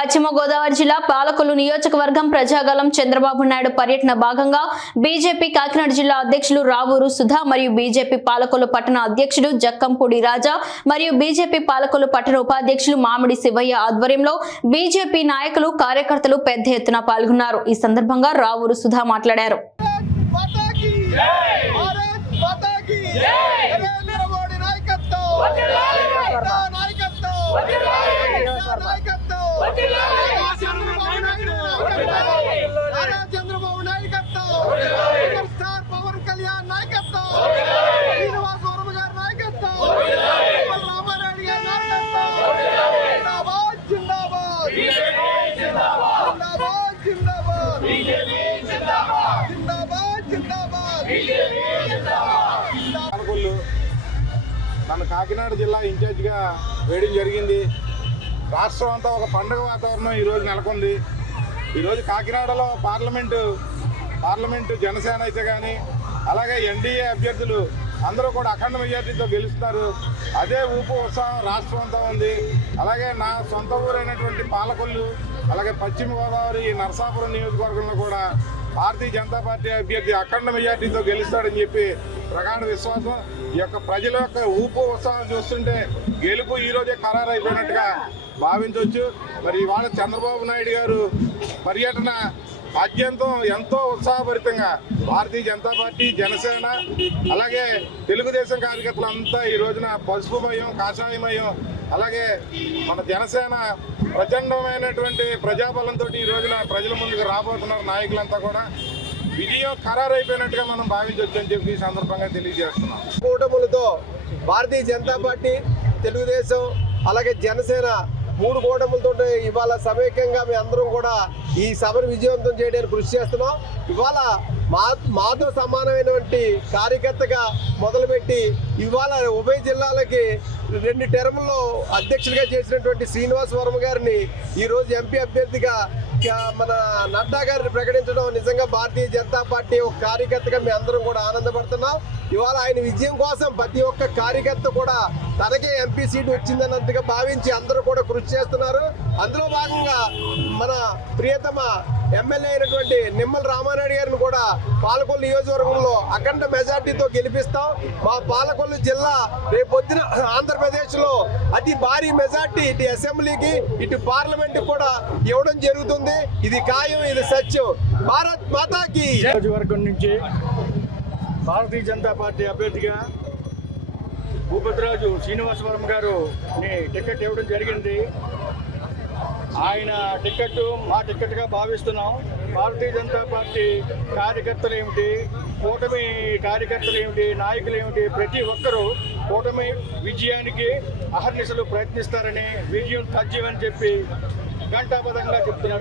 పశ్చిమ గోదావరి జిల్లా పాలకొల్లు నియోజకవర్గం ప్రజాగలం చంద్రబాబు నాయుడు పర్యటన భాగంగా బీజేపీ కాకినాడ జిల్లా అధ్యక్షులు రావూరు సుధా మరియు బీజేపీ పాలకొల్లు పట్టణ అధ్యక్షుడు జక్కంపూడి రాజా మరియు బీజేపీ పాలకొల్లు పట్టణ ఉపాధ్యక్షులు మామిడి శివయ్య ఆధ్వర్యంలో బీజేపీ నాయకులు కార్యకర్తలు పెద్ద ఎత్తున పాల్గొన్నారు. ఈ సందర్భంగా రావూరు సుధా మాట్లాడారు మాతా కీ భారత్ మాతా కీ నరేంద్ర మోడీ నాయకత్వం నా నాయకత్వం నా నాయకత్వం చంద్రబాబు నాయుడు నాయకత్వం నారా చంద్రబాబు నాయకత్వం సూపర్ స్టార్ పవన్ కళ్యాణ్ నాయకత్వం. శ్రీనివాస్ వర్మ గారి నాయకత్వం. తిరుమల రామారెడ్డి గారి నాయకత్వం. జిందాబాద్ జిందాబాద్. జిందాబాద్! జిందాబాద్ జిందాబాద్. పాలకొల్లు నన్ను కాకినాడ జిల్లా ఇన్ఛార్జిగా వేయడం జరిగింది. రాష్ట్రం అంతా ఒక పండుగ వాతావరణం ఈరోజు నెలకొంది. ఈరోజు కాకినాడలో పార్లమెంటు పార్లమెంటు జనసేన అయితే కానీ అలాగే ఎన్డీఏ అభ్యర్థులు అందరూ కూడా అఖండ మెజార్టీతో గెలుస్తున్నారు. అదే ఊపు ఉత్సాహం రాష్ట్రం అంతా ఉంది. అలాగే నా సొంత ఊరైనటువంటి పాలకొల్లు అలాగే పశ్చిమ గోదావరి నరసాపురం నియోజకవర్గంలో కూడా భారతీయ జనతా పార్టీ అభ్యర్థి అఖండ మెజార్టీతో గెలుస్తాడని చెప్పి ప్రగాఢ విశ్వాసం. ఈ యొక్క ప్రజల యొక్క ఊపు ఉత్సాహం చూస్తుంటే గెలుపు ఈరోజే ఖరారైపోయినట్టుగా ఖరారు అయిపోయినట్టుగా భావించవచ్చు. మరి ఇవాళ చంద్రబాబు నాయుడు గారు పర్యటన అత్యంతం ఎంతో ఉత్సాహభరితంగా భారతీయ జనతా పార్టీ జనసేన అలాగే తెలుగుదేశం కార్యకర్తలు అంతా ఈ రోజున పసుపుమయం కాషాయమయం అలాగే మన జనసేన ప్రచండమైనటువంటి ప్రజాబలంతో ఈ రోజున ప్రజల ముందుకు రాబోతున్నారు నాయకులంతా కూడా. విజయం ఖరారైపోయినట్టుగా మనం భావించవచ్చు అని చెప్పి ఈ సందర్భంగా తెలియజేస్తున్నాం. కూటములతో భారతీయ జనతా పార్టీ తెలుగుదేశం అలాగే జనసేన మూడు కూటములతో ఇవాళ సమైక్యంగా మేము అందరం కూడా ఈ సభను విజయవంతం చేయడానికి కృషి చేస్తున్నాం. ఇవాళ మా మాతో సమానమైనటువంటి కార్యకర్తగా మొదలుపెట్టి ఇవాళ ఉభయ జిల్లాలకి రెండు టెర్ముల్లో అధ్యక్షుడిగా చేసినటువంటి శ్రీనివాస్ వర్మ గారిని ఈరోజు ఎంపీ అభ్యర్థిగా మన నడ్డా గారిని ప్రకటించడం నిజంగా భారతీయ జనతా పార్టీ ఒక కార్యకర్తగా మేము అందరం కూడా ఆనందపడుతున్నాం. ఇవాళ ఆయన విజయం కోసం ప్రతి ఒక్క కార్యకర్త కూడా తనకే ఎంపీ సీటు వచ్చిందన్నంతగా భావించి అందరూ కూడా కృషి చేస్తున్నారు. అందులో భాగంగా మన ప్రియతమ ఎమ్మెల్యే అయినటువంటి నిమ్మల రామారెడ్డి గారిని కూడా పాలకొల్లు నియోజకవర్గంలో అఖండ మెజార్టీతో గెలిపిస్తాం. మా పాలకొల్లు జిల్లా రేపొద్దున ఆంధ్రప్రదేశ్లో అతి భారీ మెజార్టీ ఇటు అసెంబ్లీకి ఇటు పార్లమెంట్ కూడా ఇవ్వడం జరుగుతుంది. ఇది ఖాయం ఇది సత్యం. భారత్ మాతాకి. నియోజకవర్గం నుంచి భారతీయ జనతా పార్టీ అభ్యర్థిగా భూపతిరాజు శ్రీనివాసవరం గారు టికెట్ ఇవ్వడం జరిగింది. ఆయన టికెట్ మా టికెట్గా భావిస్తున్నాం. భారతీయ జనతా పార్టీ కార్యకర్తలు ఏమిటి కూటమి కార్యకర్తలు ఏమిటి నాయకులు ఏమిటి ప్రతి ఒక్కరూ కూటమి విజయానికి అహర్నిశలు ప్రయత్నిస్తారని విజయం తథ్యం చెప్పి ఘంటాపథంగా చెప్తున్నారు.